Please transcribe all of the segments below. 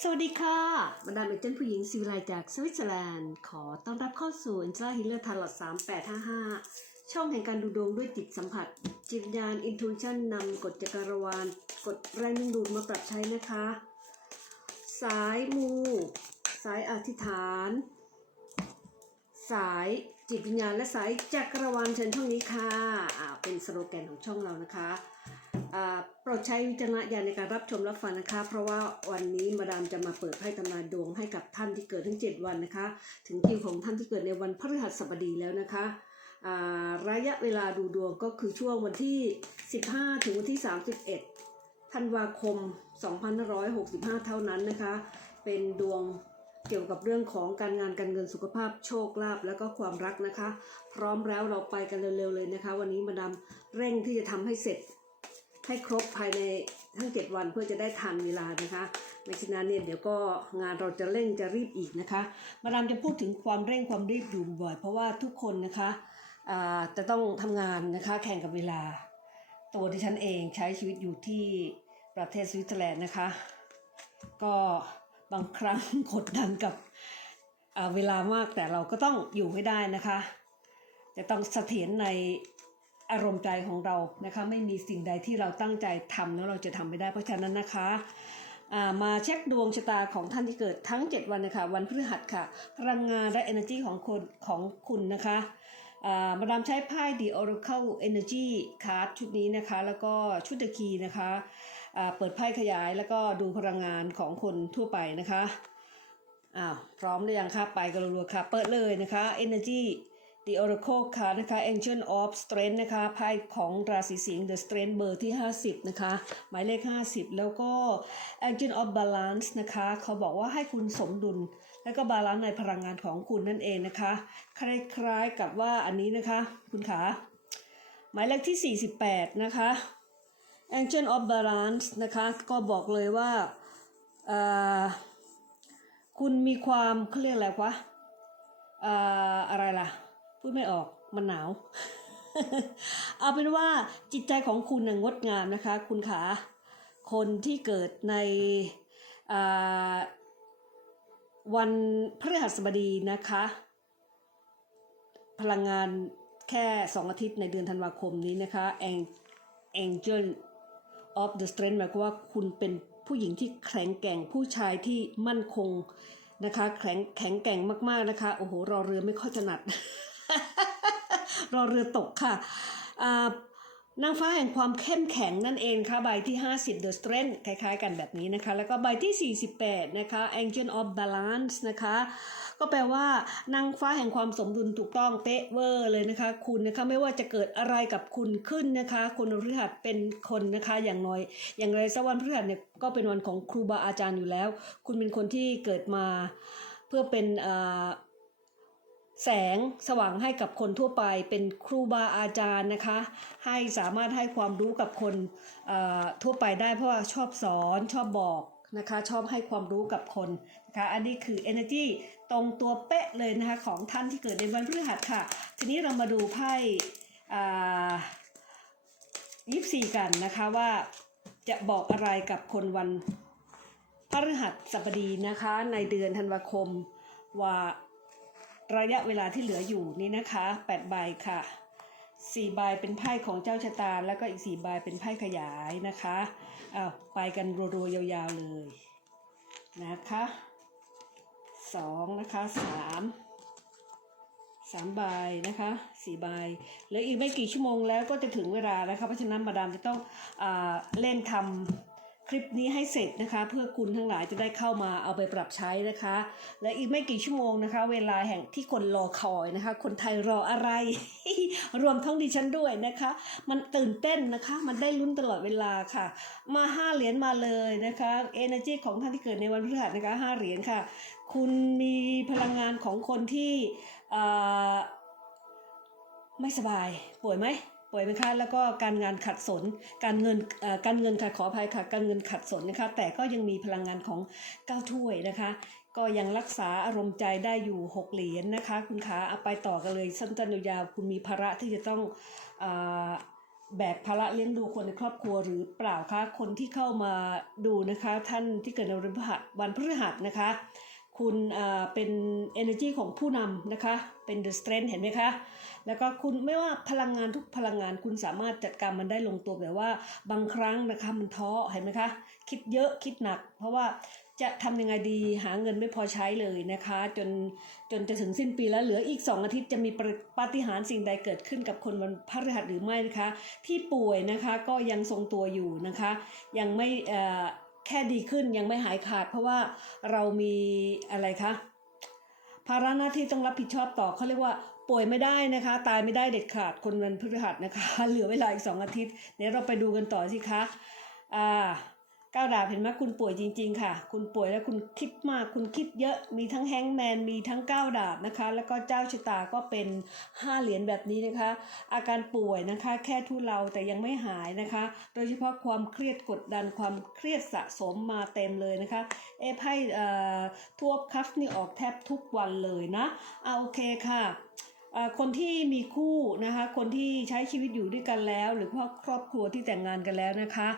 สวัสดีค่ะมาดาเอเจนต์ผู้หญิงซิวไลจากสวิตเซอร์แลนด์ ขอต้อนรับเข้าสู่อินทราฮิลเลอร์ทาร์ลอด3855 ช่องแห่งการดูดวงด้วยจิตสัมผัส จิตวิญญาณอินทูชันนำกฎจักรวาลกฎแรงดึงดูดมาปรับใช้นะคะ สายมู สายอธิษฐาน สายจิตวิญญาณและสายจักรวาลเชิญช่องนี้ค่ะ เป็นสโลแกนของช่องเรานะคะ โปรดใช้วิจารณญาณในการรับชมรับฟังนะคะ เพราะว่าวันนี้มาดามจะมาเปิดไพ่ตำนานดวงให้กับท่านที่เกิดทั้ง 7 วันนะคะ ถึงคิวของท่านที่เกิดในวันพฤหัสบดีแล้วนะคะระยะเวลาดูดวงก็คือช่วงวันที่ 15 ถึงวันที่ 31 ธันวาคม 2565 เท่านั้นนะคะ เป็นดวงเกี่ยวกับเรื่องของการงานการเงินสุขภาพโชคลาภแล้วก็ความรักนะคะ พร้อมแล้วเราไปกันเร็วๆเลยนะคะ วันนี้มาดามเร่งที่จะทำให้เสร็จ ให้ครบภายในทั้ง 7 วันเพื่อจะได้ทันเวลานะคะไม่ฉะนั้นเนี่ยเดี๋ยวก็งานเราจะเร่งจะรีบอีกนะคะ มาดามจะพูดถึงความเร่งความรีบอยู่บ่อย เพราะว่าทุกคนนะคะจะต้องทำงานนะคะแข่งกับเวลา ตัวที่ฉันเองใช้ชีวิตอยู่ที่ประเทศสวิตเซอร์แลนด์นะคะ ก็บางครั้งกดดันกับเวลามากแต่เราก็ต้องอยู่ให้ได้นะคะ จะต้องเสถียรใน อารมณ์ใจของเรานะคะไม่มีสิ่งใดที่เราตั้งใจทำแล้วเราจะทำไม่ได้เพราะฉะนั้นนะคะมาเช็คดวงชะตาของท่านที่เกิดทั้ง 7 วันนะคะวันพฤหัสค่ะพลังงานและ energy ของคนของคุณนะคะมาดามใช้ไพ่ The Oracle Energy Card ชุดนี้นะคะ แล้วก็ชุด The Key นะคะเปิดไพ่ขยายแล้วก็ดูพลังงานของคนทั่วไปนะคะอ้าวพร้อมหรือยังคะไปกันรัวๆค่ะ เปิดเลยนะคะ Energy The Oracle Card นะคะ Angel of Strength นะคะไพ่ของราศีสิงห์ The Strength เบอร์ที่ 50 นะคะ หมายเลข 50 แล้วก็ Angel of Balance นะคะ เขาบอกว่าให้คุณสมดุล แล้วก็บาลานซ์ในพลังงานของคุณนั่นเองนะคะ คล้ายๆกับว่าอันนี้นะคะ คุณขา หมายเลขที่ 48 นะคะ Angel of Balance นะคะ ก็บอกเลยว่าคุณมีความเขาเรียกอะไรวะออะไรล่ะ พูดไม่ออกมันหนาว เอาเป็นว่าจิตใจของคุณงดงามนะคะ คุณขาคนที่เกิดในวันพฤหัสบดีนะคะ พลังงานแค่สองอาทิตย์ในเดือนธันวาคมนี้นะคะ Ang- Angel of the Strength หมายความว่าคุณเป็นผู้หญิงที่แข็งแกร่งผู้ชายที่มั่นคงนะคะ แข็งแข็งแกร่งมากๆนะคะ โอ้โหรอเรือไม่ค่อยถนัด รอเรือตกค่ะนางฟ้าแห่งความเข้มแข็งนั่นเองค่ะใบที่ 50 The Strength คล้ายๆกันแบบนี้นะคะ แล้วก็ใบที่ 48 นะคะ Angel of Balance นะคะ ก็แปลว่านางฟ้าแห่งความสมดุลถูกต้องเป๊ะเวอร์เลยนะคะ คุณนะคะไม่ว่าจะเกิดอะไรกับคุณขึ้นนะคะ คนพฤหัสเป็นคนนะคะอย่างน้อย อย่างไรสักวันพฤหัสเนี่ยก็เป็นวันของครูบาอาจารย์อยู่แล้ว คุณเป็นคนที่เกิดมาเพื่อเป็นอ่อ แสงสว่างให้กับคนทั่วไปเป็นครูบาอาจารย์นะคะ ให้สามารถให้ความรู้กับคนทั่วไปได้เพราะว่าชอบสอนชอบบอกนะคะชอบให้ความรู้กับคนนะคะอันนี้คือ energy ตรงตัวเป๊ะเลยนะคะของท่านที่เกิดในวันพฤหัสค่ะ ทีนี้เรามาดูไพ่ยี่สี่กันนะคะว่าจะบอกอะไรกับคนวันพฤหัสบดีนะคะในเดือนธันวาคมว่า ระยะเวลาที่เหลืออยู่นี่นะคะ8ใบค่ะ4ใบเป็นไพ่ของเจ้าชะตา แล้วก็อีก4ใบเป็นไพ่ขยายนะคะอ้าวไปกันรัวๆยาวๆเลยนะคะ2นะคะ3 3ใบนะคะ4ใบเหลืออีกไม่กี่ชั่วโมงแล้วก็จะถึงเวลานะคะเพราะฉะนั้นมาดามจะต้องอเล่นทำ คลิปนี้ให้เสร็จนะคะ เพื่อคุณทั้งหลายจะได้เข้ามาเอาไปปรับใช้นะคะ และอีกไม่กี่ชั่วโมงนะคะ เวลาแห่งที่คนรอคอยนะคะ คนไทยรออะไร รวมทั้งดิฉันด้วยนะคะ มันตื่นเต้นนะคะ มันได้ลุ้นตลอดเวลาค่ะ มาห้าเหรียญมาเลยนะคะ energy ของท่านที่เกิดในวันพฤหัสนะคะห้าเหรียญค่ะ คุณมีพลังงานของคนที่ไม่สบายป่วยไหม ป่วยไหมคะ แล้วก็การงานขัดสน การเงินการเงินค่ะขออภัยค่ะ การเงินขัดสนนะคะ แต่ก็ยังมีพลังงานของเก้าถ้วยนะคะ ก็ยังรักษาอารมณ์ใจได้อยู่ 6 เหรียญนะคะ คุณขาเอาไปต่อกันเลยสั้นๆยาวๆคุณมีภาระที่จะต้องอแบกภาระเลี้ยงดูคนในครอบครัวหรือเปล่าคะคนที่เข้ามาดูนะคะ ท่านที่เกิดในวันพฤหัสวันพฤหัสนะคะ คุณอ่าเป็น energy ของผู้นำนะคะ เป็น the strength เห็นไหมคะ แล้วก็คุณไม่ว่าพลังงานทุกพลังงานคุณสามารถจัดการมันได้ลงตัวแต่ว่าบางครั้งนะคะมันท้อเห็นไหมคะ คิดเยอะคิดหนัก เพราะว่าจะทำยังไงดีหาเงินไม่พอใช้เลยนะคะ จนจนจะถึงสิ้นปีแล้วเหลืออีก 2 อาทิตย์จะมีปฏิปาฏิหารย์สิ่งใดเกิดขึ้นกับคนวันพฤหัสหรือไม่นะคะ ที่ป่วยนะคะก็ยังทรงตัวอยู่นะคะ ยังไม่อ่อ แค่ดีขึ้นยังไม่หายขาด เพราะว่าเรามีอะไรคะภาระหน้าที่ต้องรับผิดชอบต่อเขาเรียกว่าป่วยไม่ได้นะคะ ตายไม่ได้เด็ดขาดคนวันพฤหัสนะคะ เหลือเวลาอีกสองอาทิตย์เดี๋ยวเราไปดูกันต่อสิคะอ่า ก้าวดาบเห็นไหมคุณป่วยจริง ๆ ค่ะ คุณป่วยแล้วคุณคิดมาก คุณคิดเยอะมีทั้งแฮงแมนมีทั้งก้าวดาบนะคะ แล้วก็เจ้าชะตาก็เป็นห้าเหรียญแบบนี้นะคะ อาการป่วยนะคะ แค่ทุเลาแต่ยังไม่หายนะคะ โดยเฉพาะความเครียดกดดันความเครียดสะสมมาเต็มเลยนะคะ เอฟให้เอ่อทั่วคัฟนี่ออกแทบทุกวันเลยนะเอาโอเคค่ะ คนที่มีคู่นะคะ คนที่ใช้ชีวิตอยู่ด้วยกันแล้ว หรือครอบครอบครัวที่แต่งงานกันแล้วนะคะ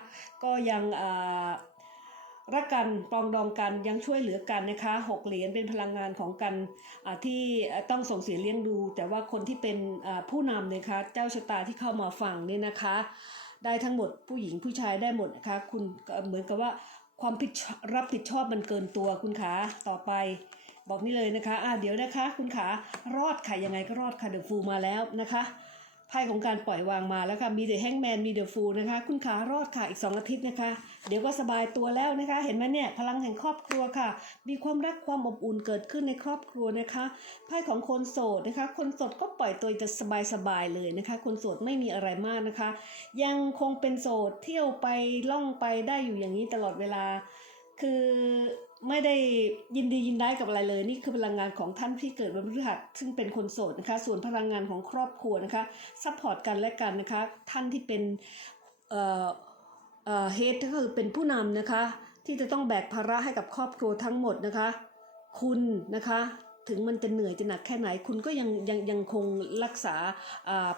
ก็ยังรักกันปองดองกันยังช่วยเหลือกันนะคะหกเหรียญเป็นพลังงานของกันที่ต้องส่งเสียเลี้ยงดู แต่ว่าคนที่เป็นผู้นำเนี่ยคะเจ้าชะตาที่เข้ามาฟังเนี่ยนะคะ ได้ทั้งหมดผู้หญิงผู้ชายได้หมดนะคะคุณเหมือนกับว่าความผิดรับผิดชอบมันเกินตัวคุณขาต่อไป บอกนี่เลยนะคะอ่าเดี๋ยวนะคะ คุณขารอดค่ะยังไงก็รอดค่ะเดอะฟูมาแล้วนะคะไพ่ของการปล่อยวางมาแล้วค่ะ มีเดอะแฮงแมน มีเดอะฟูนะคะ คุณขารอดค่ะ อีก 2 อาทิตย์นะคะ เดี๋ยวก็สบายตัวแล้วนะคะ เห็นไหมเนี่ย พลังแห่งครอบครัวค่ะ มีความรักความอบอุ่นเกิดขึ้นในครอบครัวนะคะ ไพ่ของคนโสดนะคะ คนโสดก็ปล่อยตัวจะสบายๆเลยนะคะ คนโสดไม่มีอะไรมากนะคะ ยังคงเป็นโสดเที่ยวไปล่องไปได้อยู่อย่างนี้ตลอดเวลา คือ ไม่ได้ยินดียินได้กับอะไรเลย นี่คือพลังงานของท่านที่เกิดวันพฤหัสซึ่งเป็นคนโสดนะคะ ส่วนพลังงานของครอบครัวนะคะซัพพอร์ตกันและกันนะคะ ท่านที่เป็นเอ่อเอ่อเฮดก็คือเป็นผู้นำนะคะ ที่จะต้องแบกภาระให้กับครอบครัวทั้งหมดนะคะ คุณนะคะ ถึงมันจะเหนื่อยจะหนักแค่ไหน คุณก็ยังยังยังคงรักษา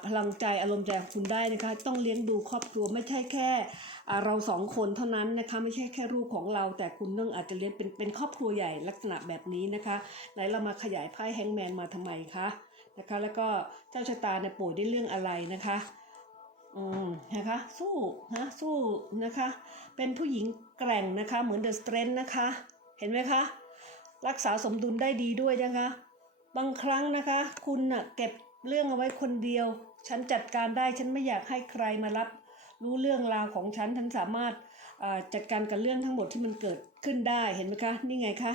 พลังใจอารมณ์ใจของคุณได้นะคะ ต้องเลี้ยงดูครอบครัวไม่ใช่แค่เราสองคนเท่านั้นนะคะไม่ใช่แค่ลูกของเรา แต่คุณต้องอาจจะเลี้ยงเป็นเป็นครอบครัวใหญ่ลักษณะแบบนี้นะคะไหนเรามาขยายไพ่แฮงแมนมาทำไมคะนะคะ แล้วก็เจ้าชะตาเนี่ยป่วยด้วยเรื่องอะไรนะคะอืมนะคะสู้นะสู้นะคะ เป็นผู้หญิงแกร่งนะคะ เหมือนเดอะสเตรนนะคะ เห็นไหมคะ รักษาสมดุลได้ดีด้วยนะคะ บางครั้งนะคะ คุณน่ะเก็บเรื่องเอาไว้คนเดียว ฉันจัดการได้ฉันไม่อยากให้ใครมารับ รู้เรื่องราวของฉันฉันสามารถจัดการกับเรื่องทั้งหมดที่มันเกิดขึ้นได้เห็นไหมคะนี่ไงคะ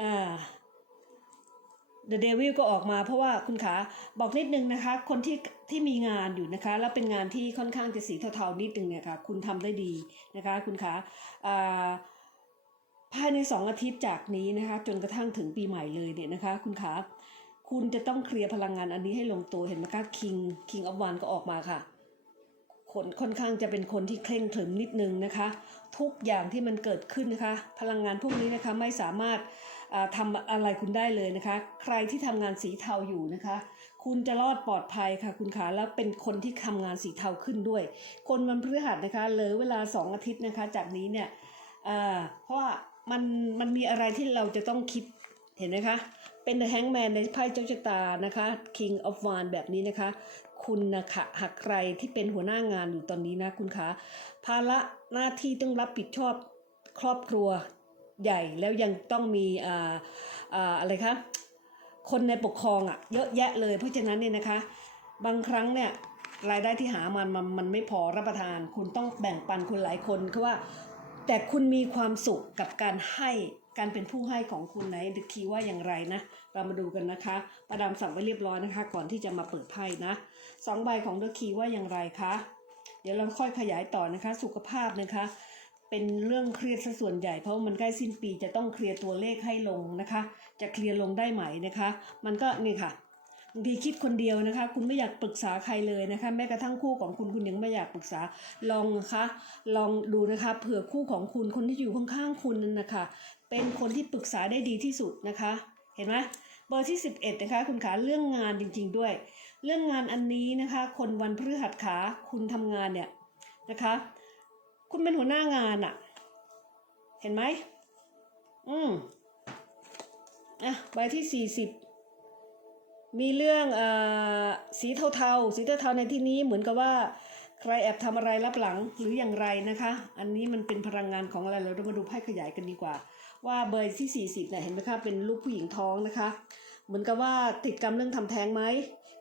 อ่า The Devil ก็ออกมาเพราะว่าคุณขาบอกนิดนึงนะคะ คนที่ที่มีงานอยู่นะคะ แล้วเป็นงานที่ค่อนข้างจะสีเทาๆนิดนึงเนี่ยค่ะคุณทำได้ดีนะคะ คุณขาอ่า ภายในสองอาทิตย์จากนี้นะคะ จนกระทั่งถึงปีใหม่เลยเนี่ยนะคะ คุณขาคุณจะต้องเคลียร์พลังงานอันนี้ให้ลงตัวเห็นไหมคะ King King of One ก็ออกมาค่ะคนค่อนข้างจะเป็นคนที่เคร่งขรึมนิดนึงนะคะ ทุกอย่างที่มันเกิดขึ้นนะคะ พลังงานพวกนี้นะคะไม่สามารถอ่าทำอะไรคุณได้เลยนะคะ ใครที่ทำงานสีเทาอยู่นะคะ คุณจะรอดปลอดภัยค่ะคุณขาแล้วเป็นคนที่ทำงานสีเทาขึ้นด้วย คนวันพฤหัสนะคะเหลยเวลาสองอาทิตย์นะคะ จากนี้เนี่ยเพราะว่า มันมันมีอะไรที่เราจะต้องคิดเห็นไหมคะ เป็น The Hangman ในไพ่เจ้าชะตานะคะ King of w a n d แบบนี้นะคะ คุณนะคะหากใครที่เป็นหัวหน้างานอยู่ตอนนี้นะคุณคะภาระหน้าที่ต้องรับผิดชอบครอบครัวใหญ่แล้วยังต้องมีอ่าอ่าอะไรคะคนในปกครองอะ่ะเยอะแยะเลยเพราะฉะนั้นเนี่ยนะคะ บางครั้งเนี่ยรายได้ที่หามันมันมันไม่พอรับประทาน คุณต้องแบ่งปันคนหลายคนคือว่า แต่คุณมีความสุขกับการให้การเป็นผู้ให้ของคุณไหนเดคีว่าอย่างไรนะ เรามาดูกันนะคะประดามสั่งไว้เรียบร้อยนะคะ ก่อนที่จะมาเปิดไพ่นะสองใบของเดคีว่าอย่างไรคะเดี๋ยวเราค่อยขยายต่อนะคะ สุขภาพนะคะ เป็นเรื่องเครียดซะส่วนใหญ่เพราะมันใกล้สิ้นปีจะต้องเคลียร์ตัวเลขให้ลงนะคะ จะเคลียร์ลงได้ไหมนะคะ มันก็นี่ค่ะ บางทีคิดคนเดียวนะคะ คุณไม่อยากปรึกษาใครเลยนะคะ แม้กระทั่งคู่ของคุณคุณยังไม่อยากปรึกษาลองนะคะลองดูนะคะเผื่อคู่ของคุณคนที่อยู่ข้างๆคุณนั่นนะคะเป็นคนที่ปรึกษาได้ดีที่สุดนะคะ เห็นไหมเบอร์ที่ 11 นะคะ คุณขาเรื่องงานจริง ๆด้วย เรื่องงานอันนี้นะคะ คนวันพฤหัสขาคุณทำงานเนี่ยนะคะ คุณเป็นหัวหน้างานอะเห็นไหมอืมอะใบที่สี่สิบ มีเรื่องเอ่อสีเทาๆ สีเทาๆในที่นี้เหมือนกับว่าใครแอบทำอะไรรับหลังหรืออย่างไรนะคะ อันนี้มันเป็นพลังงานของอะไรเราลองมาดูไพ่ขยายกันดีกว่า ว่าเบอร์ที่ 40เนี่ยเห็นไหมคะเป็นลูกผู้หญิงท้องนะคะ เหมือนกับว่าติดกรรมเรื่องทำแท้งไหม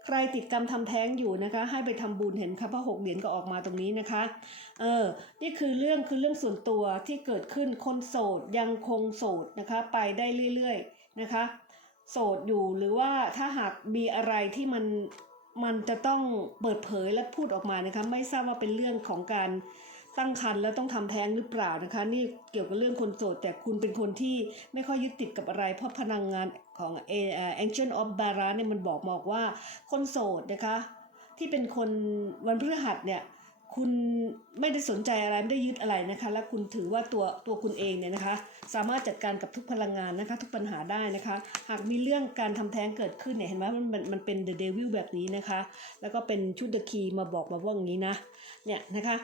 ใครติดกรรมทำแท้งอยู่นะคะ ให้ไปทำบุญเห็นค่ะพระหกเหรียญก็ออกมาตรงนี้นะคะเออนี่คือเรื่องคือเรื่องส่วนตัวที่เกิดขึ้นคนโสดยังคงโสดนะคะ ไปได้เรื่อย ๆ นะคะ โสดอยู่หรือว่าถ้าหากมีอะไรที่มันมันจะต้องเปิดเผยและพูดออกมานะคะไม่ทราบว่าเป็นเรื่องของการตั้งครรภ์แล้วต้องทำแท้งหรือเปล่านะคะ นี่เกี่ยวกับเรื่องคนโสด แต่คุณเป็นคนที่ไม่ค่อยยึดติดกับอะไร เพราะพลังงานของเอเอ่อ Ancient of Bara เนี่ยมันบอกบอกว่าคนโสดนะคะ ที่เป็นคนวันพฤหัสเนี่ย คุณไม่ได้สนใจอะไรไม่ได้ยึดอะไรนะคะ และคุณถือว่าตัวตัวคุณเองเนี่ยนะคะ สามารถจัดการกับทุกพลังงานนะคะ ทุกปัญหาได้นะคะ หากมีเรื่องการทำแท้งเกิดขึ้นเนี่ยเห็นไหมมันมันมันเป็น the devil แบบนี้นะคะ แล้วก็เป็นชุด the key มาบอกมาว่าอย่างนี้นะเนี่ยนะคะ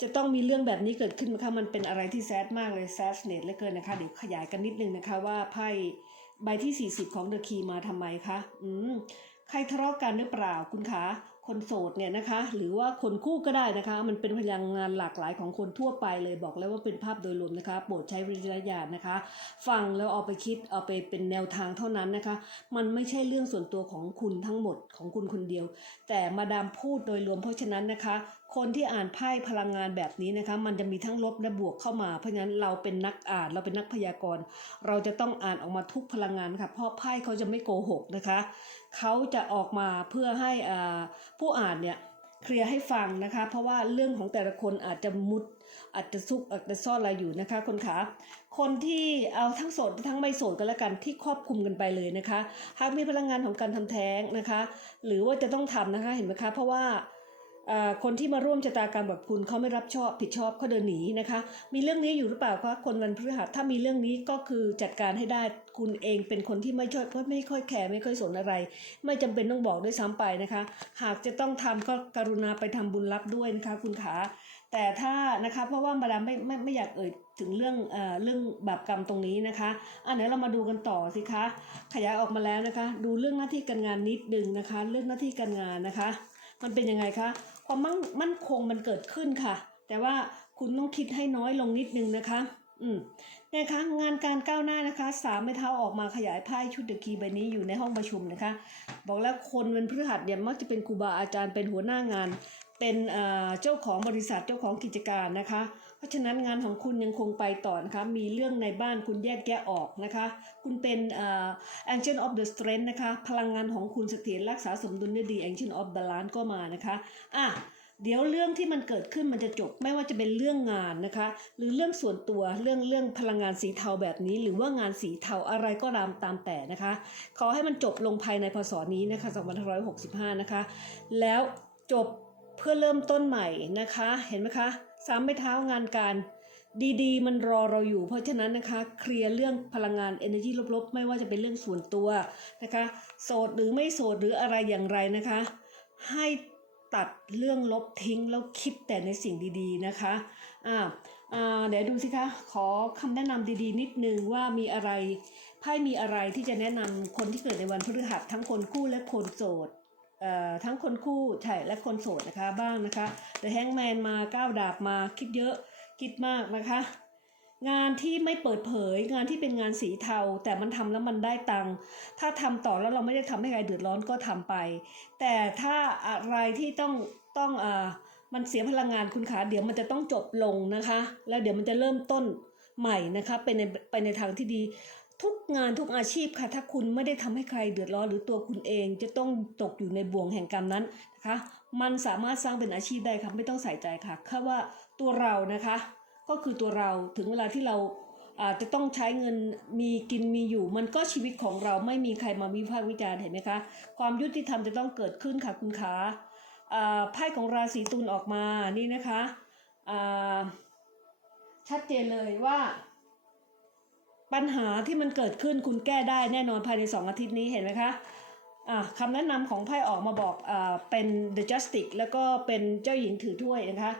จะต้องมีเรื่องแบบนี้เกิดขึ้นนะคะมันเป็นอะไรที่แซดมากเลยแซดเน็ตเหลือเกินนะคะเดี๋ยวขยายกันนิดนึงนะคะว่าไพ่ใบที่ 40 ของ the key มาทำไมคะอืมใครทะเลาะกันหรือเปล่าคุณคะ คนโสดเนี่ยนะคะ หรือว่าคนคู่ก็ได้นะคะ มันเป็นพลังงานหลากหลายของคนทั่วไปเลยบอกแล้วว่าเป็นภาพโดยรวมนะคะ โปรดใช้วิจารณญาณนะคะ ฟังแล้วเอาไปคิดเอาไปเป็นแนวทางเท่านั้นนะคะ มันไม่ใช่เรื่องส่วนตัวของคุณทั้งหมดของคุณคนเดียว แต่มาดามพูดโดยรวมเพราะฉะนั้นนะคะ คนที่อ่านไพ่พลังงานแบบนี้นะคะ มันจะมีทั้งลบและบวกเข้ามา เพราะฉะนั้นเราเป็นนักอ่านเราเป็นนักพยากรณ์ เราจะต้องอ่านออกมาทุกพลังงานค่ะ เพราะไพ่เขาจะไม่โกหกนะคะเขาจะออกมาเพื่อให้ผู้อ่านเนี่ยเคลียร์ให้ฟังนะคะ เพราะว่าเรื่องของแต่ละคนอาจจะมุด อาจจะซุกอาจจะซ่อนอะไรอยู่นะคะคนขาคนที่เอาทั้งโสดทั้งไม่โสดกันแล้วกันที่ครอบคุมกันไปเลยนะคะ หากมีพลังงานของการทำแท้งนะคะ หรือว่าจะต้องทำนะคะเห็นไหมคะ เพราะว่า คนที่มาร่วมชะตากรรมกับคุณเขาไม่รับชอบผิดชอบเขาเดินหนีนะคะ มีเรื่องนี้อยู่หรือเปล่าคะคนวันพฤหัสถ้ามีเรื่องนี้ก็คือจัดการให้ได้คุณเองเป็นคนที่ไม่ชอบไม่ค่อยแคร์ไม่ค่อยสนอะไร ไม่จำเป็นต้องบอกด้วยซ้ำไปนะคะ หากจะต้องทำก็กรุณาไปทำบุญรับด้วยนะคะคุณขาแต่ถ้านะคะเพราะว่ามาดามไม่ไม่ไม่อยากเอ่ยถึงเรื่องเอ่อเรื่องบาปกรรมตรงนี้นะคะอะเดี๋ยวเรามาดูกันต่อสิคะขยายออกมาแล้วนะคะ ดูเรื่องหน้าที่การงานนิดนึงนะคะ เรื่องหน้าที่การงานนะคะ มันเป็นยังไงคะ ความมั่งมั่นคงมันเกิดขึ้นค่ะ แต่ว่าคุณต้องคิดให้น้อยลงนิดนึงนะคะ อืมนะคะงานการก้าวหน้านะคะสามไม้เท้าออกมาขยายไพ่ชุดเดอะคีใบนี้อยู่ในห้องประชุมนะคะ บอกแล้วคนเป็นพฤหัสเนี่ยมักจะเป็นครูบาอาจารย์เป็นหัวหน้างาน เป็นเจ้าของบริษัทเจ้าของกิจการนะคะ เพราะฉะนั้นงานของคุณยังคงไปต่อนะคะมีเรื่องในบ้านคุณแยกแยะออกนะคะ คุณเป็นเอ่อ Angel of the Strength นะคะพลังงานของคุณเสถียรรักษาสมดุลได้ดี Angel of Balance ก็มานะคะอะเดี๋ยวเรื่องที่มันเกิดขึ้นมันจะจบไม่ว่าจะเป็นเรื่องงานนะคะ หรือเรื่องส่วนตัวเรื่องเรื่องพลังงานสีเทาแบบนี้ หรือว่างานสีเทาอะไรก็ตามตามแต่นะคะ ขอให้มันจบลงภายในพศนี้นะคะ2565 นะคะ แล้วจบ เพื่อเริ่มต้นใหม่นะคะ เห็นไหมคะสามไม้เท้างานการดีๆ มันรอเราอยู่ เพราะฉะนั้นนะคะเคลียร์เรื่องพลังงาน energy ลบๆ ไม่ว่าจะเป็นเรื่องส่วนตัวนะคะ โสดหรือไม่โสดหรืออะไรอย่างไรนะคะ ให้ตัดเรื่องลบทิ้งแล้วคิดแต่ในสิ่งดีๆนะคะอ่าอ่าเดี๋ยวดูสิคะ ขอคำแนะนำดีๆ นิดนึงว่ามีอะไรไพ่มีอะไรที่จะแนะนำคนที่เกิดในวันพฤหัสทั้งคนคู่และคนโสด ทั้งคนคู่ใช่และคนโสดนะคะบ้างนะคะ The Hangman มาก้าวดาบมาคิดเยอะคิดมากนะคะ งานที่ไม่เปิดเผย งานที่เป็นงานสีเทา แต่มันทำแล้วมันได้ตังค์ถ้าทำต่อแล้วเราไม่ได้ทำให้ใครเดือดร้อนก็ทำไป แต่ถ้าอะไรที่ต้องต้องอ่ามันเสียพลังงานคุณขาเดี๋ยวมันจะต้องจบลงนะคะ แล้วเดี๋ยวมันจะเริ่มต้นใหม่นะคะไปในไปในทางที่ดี ทุกงานทุกอาชีพค่ะ ถ้าคุณไม่ได้ทำให้ใครเดือดร้อนหรือตัวคุณเองจะต้องตกอยู่ในบ่วงแห่งกรรมนั้นนะคะ มันสามารถสร้างเป็นอาชีพได้ครับไม่ต้องใส่ใจค่ะแค่ว่าตัวเรานะคะ ก็คือตัวเราถึงเวลาที่เราอาจจะต้องใช้เงินมีกินมีอยู่ มันก็ชีวิตของเราไม่มีใครมาวิพากษ์วิจารณ์เห็นไหมคะ ความยุติธรรมจะต้องเกิดขึ้นค่ะคุณขาไพ่ของราศีตุลออกมานี่นะคะชัดเจนเลยว่า ปัญหาที่มันเกิดขึ้นคุณแก้ได้แน่นอนภายในสองอาทิตย์นี้เห็นไหมคะคำแนะนำของไพ่ออกมาบอกอเป็น The Justice แล้วก็เป็นเจ้าหญิงถือถ้วยนะคะ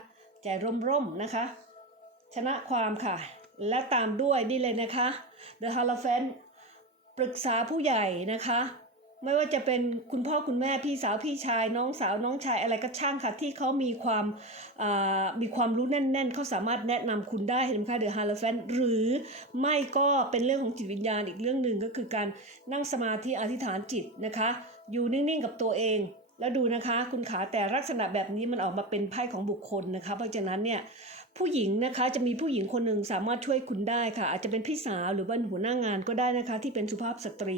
ใจร่มๆนะคะ ชนะความค่ะ และตามด้วยนี่เลยนะคะ The Hierophant ปรึกษาผู้ใหญ่นะคะ ไม่ว่าจะเป็นคุณพ่อคุณแม่พี่สาวพี่ชาย น้องสาวน้องชายอะไรก็ช่างค่ะที่เขามีความอ่ามีความรู้แน่น ๆเขาสามารถแนะนำคุณได้เห็นไหมคะ The Hierophant หรือไม่ก็เป็นเรื่องของจิตวิญญาณอีกเรื่องหนึ่งก็คือการนั่งสมาธิอธิษฐานจิตนะคะ อยู่นิ่งๆกับตัวเอง แล้วดูนะคะ คุณขาแต่ลักษณะแบบนี้มันออกมาเป็นไพ่ของบุคคลนะคะ เพราะฉะนั้นเนี่ย ผู้หญิงนะคะจะมีผู้หญิงคนหนึ่งสามารถช่วยคุณได้ค่ะ อาจจะเป็นพี่สาวหรือว่าหัวหน้างานก็ได้นะคะ ที่เป็นสุภาพสตรี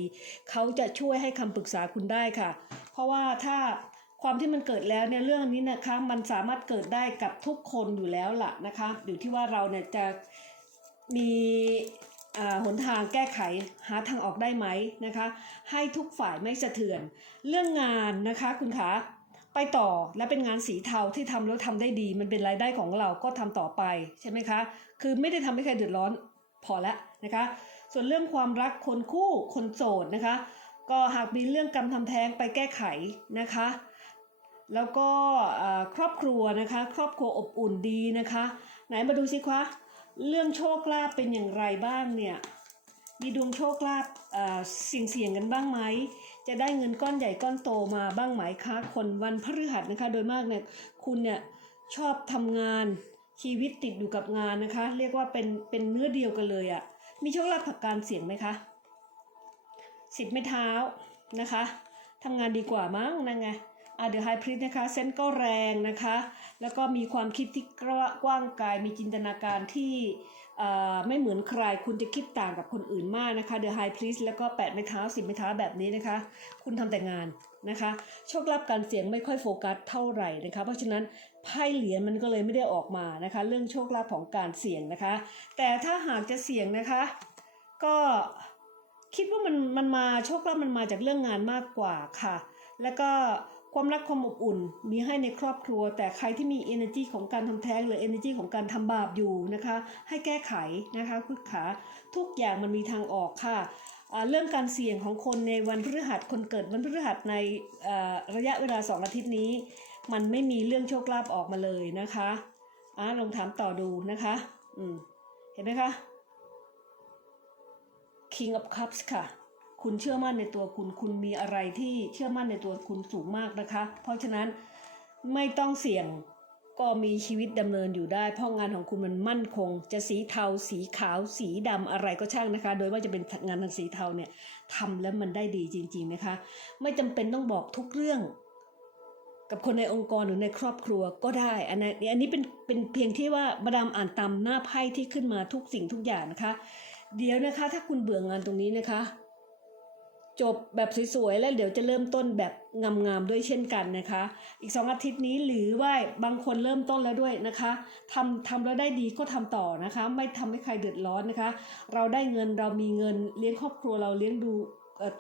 เขาจะช่วยให้คำปรึกษาคุณได้ค่ะ เพราะว่าถ้าความที่มันเกิดแล้วเนี่ยเรื่องนี้นะคะมันสามารถเกิดได้กับทุกคนอยู่แล้วล่ะนะคะอยู่ที่ว่าเราเนี่ยจะมีอ่าหนทางแก้ไขหาทางออกได้ไหมนะคะ ให้ทุกฝ่ายไม่สะเทือน เรื่องงานนะคะคุณขา ไปต่อและเป็นงานสีเทาที่ทำแล้วทำได้ดี มันเป็นรายได้ของเราก็ทำต่อไปใช่ไหมคะ คือไม่ได้ทำให้ใครเดือดร้อนพอแล้วนะคะ ส่วนเรื่องความรักคนคู่คนโสดนะคะ ก็หากมีเรื่องกรรมทำแท้งไปแก้ไขนะคะ แล้วก็ครอบครัวนะคะ ครอบครัวอบอุ่นดีนะคะ ไหนมาดูสิคะเรื่องโชคลาภเป็นอย่างไรบ้างเนี่ยมีดวงโชคลาภเสี่ยงเสี่ยงๆกันบ้างไหม จะได้เงินก้อนใหญ่ก้อนโตมาบ้างไหมคะคนวันพฤหัสนะคะ โดยมากเนี่ยคุณเนี่ยชอบทำงานชีวิตติดอยู่กับงานนะคะ เรียกว่าเป็นเป็นเนื้อเดียวกันเลยอะ่ะมีโชคลาภผักการเสี่ยงไหมคะสิบไม่เท้านะคะทำงานดีกว่ามั้งนั่นไงอ่าเดอะไฮพริสนะคะเซนก็แรงนะคะ แล้วก็มีความคิดที่กว้างไกลมีจินตนาการที่ ไม่เหมือนใครคุณจะคิดต่างกับคนอื่นมากนะคะเดอะไฮพริสแล้วก็แปดไม้เท้าสิบไม้เท้าแบบนี้นะคะ คุณทำแต่งานนะคะ โชคลาภการเสี่ยงไม่ค่อยโฟกัสเท่าไหร่นะคะ เพราะฉะนั้นไพ่เหรียญมันก็เลยไม่ได้ออกมานะคะ เรื่องโชคลาภของการเสี่ยงนะคะ แต่ถ้าหากจะเสี่ยงนะคะ ก็คิดว่ามันมันมาโชคลาภมันมาจากเรื่องงานมากกว่าค่ะ แล้วก็ ความรักความอบอุ่นมีให้ในครอบครัว แต่ใครที่มี energy ของการทำแท้งหรือ energy ของการทำบาปอยู่นะคะ ให้แก้ไขนะคะคุณขาทุกอย่างมันมีทางออกค่ะเรื่องการเสี่ยงของคนในวันพฤหัสคนเกิดวันพฤหัสในระยะเวลาสองอาทิตย์นี้ มันไม่มีเรื่องโชคลาภออกมาเลยนะคะอ่าลองถามต่อดูนะคะอืมเห็นไหมคะ King of Cups ค่ะ คุณเชื่อมั่นในตัวคุณ คุณมีอะไรที่เชื่อมั่นในตัวคุณสูงมากนะคะ เพราะฉะนั้นไม่ต้องเสี่ยงก็มีชีวิตดำเนินอยู่ได้ เพราะงานของคุณมันมั่นคง จะสีเทา สีขาว สีดำอะไรก็ช่างนะคะ โดยว่าจะเป็นงานทางสีเทาเนี่ยทำแล้วมันได้ดีจริง ๆนะคะ ไม่จำเป็นต้องบอกทุกเรื่อง กับคนในองค์กรหรือในครอบครัวก็ได้ อันนี้อันนี้เป็นเป็นเพียงที่ว่ามาดามอ่านตามหน้าไพ่ที่ขึ้นมาทุกสิ่งทุกอย่างนะคะ เดี๋ยวนะคะ ถ้าคุณเบื่องานตรงนี้นะคะ จบแบบสวยๆแล้วเดี๋ยวจะเริ่มต้นแบบงามๆด้วยเช่นกันนะคะ อีกสองอาทิตย์นี้หรือว่าบางคนเริ่มต้นแล้วด้วยนะคะทำทำแล้วได้ดีก็ทำต่อนะคะ ไม่ทำให้ใครเดือดร้อนนะคะ เราได้เงินเรามีเงินเลี้ยงครอบครัวเราเลี้ยงดู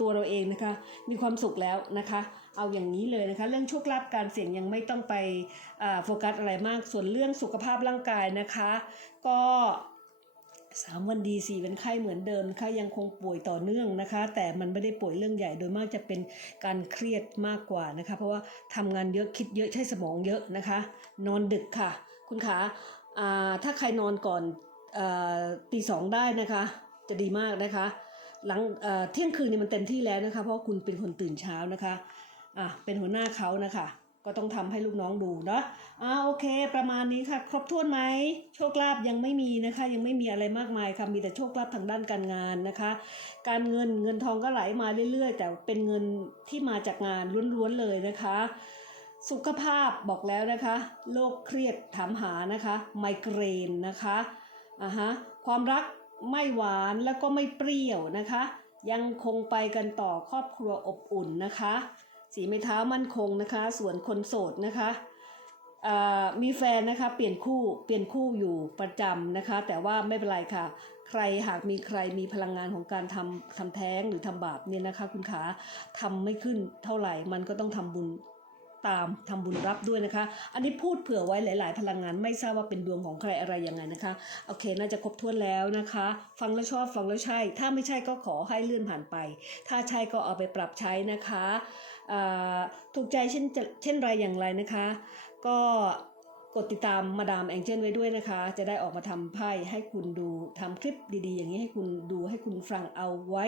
ตัวเราเองนะคะ มีความสุขแล้วนะคะ เอาอย่างนี้เลยนะคะ เรื่องโชคลาภการเสี่ยงยังไม่ต้องไปโฟกัสอะไรมากส่วนเรื่องสุขภาพร่างกายนะคะ ก็ สามวันดีสี่เป็นไข้เหมือนเดิมนะคะยังคงป่วยต่อเนื่องนะคะ แต่มันไม่ได้ป่วยเรื่องใหญ่โดยมากจะเป็นการเครียดมากกว่านะคะ เพราะว่าทำงานเยอะคิดเยอะใช้สมองเยอะนะคะ นอนดึกค่ะ คุณขาถ้าใครนอนก่อนอตีสองได้นะคะ จะดีมากนะคะ หลังเอ่อเที่ยงคืนนี่มันเต็มที่แล้วนะคะ เพราะคุณเป็นคนตื่นเช้านะคะอะเป็นหัวหน้าเขานะคะ ก็ต้องทำให้ลูกน้องดูเนาะอ่าโอเค ประมาณนี้ค่ะ ครบถ้วนไหมโชคลาภยังไม่มีนะคะ ยังไม่มีอะไรมากมายค่ะมีแต่โชคลาภทางด้านการงานนะคะ การเงินเงินทองก็ไหลมาเรื่อยๆ แต่เป็นเงินที่มาจากงานล้วนๆเลยนะคะ สุขภาพบอกแล้วนะคะโรคเครียดถามหานะคะ ไมเกรนนะคะอ่าฮะความรักไม่หวานแล้วก็ไม่เปรี้ยวนะคะ ยังคงไปกันต่อครอบครัวอบอุ่นนะคะ สีไม้เท้ามั่นคงนะคะ ส่วนคนโสดนะคะมีแฟนนะคะเปลี่ยนคู่เปลี่ยนคู่อยู่ประจำนะคะ แต่ว่าไม่เป็นไรค่ะ ใครหากมีใครมีพลังงานของการทำทำแท้งหรือทำบาปเนี่ยนะคะ คุณขาทำไม่ขึ้นเท่าไหร่มันก็ต้องทำบุญตามทำบุญรับด้วยนะคะ อันนี้พูดเผื่อไว้หลาย ๆ พลังงานไม่ทราบว่าเป็นดวงของใครอะไรยังไงนะคะ โอเค น่าจะครบถ้วนแล้วนะคะ ฟังแล้วชอบฟังแล้วใช่ ถ้าไม่ใช่ก็ขอให้เลื่อนผ่านไป ถ้าใช่ก็เอาไปปรับใช้นะคะ ถูกใจเช่นเช่นไรอย่างไรนะคะ ก็กดติดตามมาดามแองเจิลไว้ด้วยนะคะ จะได้ออกมาทำไพ่ให้คุณดูทำคลิปดีๆ อย่างนี้ให้คุณดูให้คุณฟังเอาไว้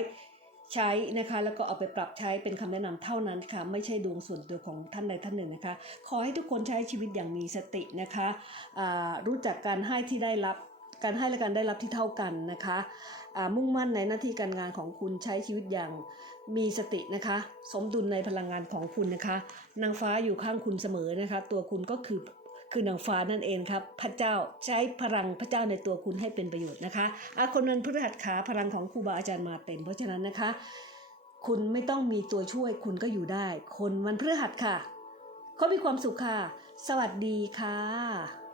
ใช้นะคะแล้วก็เอาไปปรับใช้เป็นคำแนะนำเท่านั้นค่ะ ไม่ใช่ดวงส่วนตัวของท่านใดท่านหนึ่งนะคะ ขอให้ทุกคนใช้ชีวิตอย่างมีสตินะคะรู้จักการให้ที่ได้รับการให้และการได้รับที่เท่ากันนะคะมุ่งมั่นในหน้าที่การงานของคุณใช้ชีวิตอย่าง มีสตินะคะ สมดุลในพลังงานของคุณนะคะ นางฟ้าอยู่ข้างคุณเสมอนะคะ ตัวคุณก็คือคือนางฟ้านั่นเองครับ พระเจ้าใช้พลังพระเจ้าในตัวคุณให้เป็นประโยชน์นะคะอาคนนั้นพฤหัสขาพลังของครูบาอาจารย์มาเต็ม เพราะฉะนั้นนะคะ คุณไม่ต้องมีตัวช่วยคุณก็อยู่ได้ คนวันพฤหัสค่ะเขามีความสุขค่ะ สวัสดีค่ะ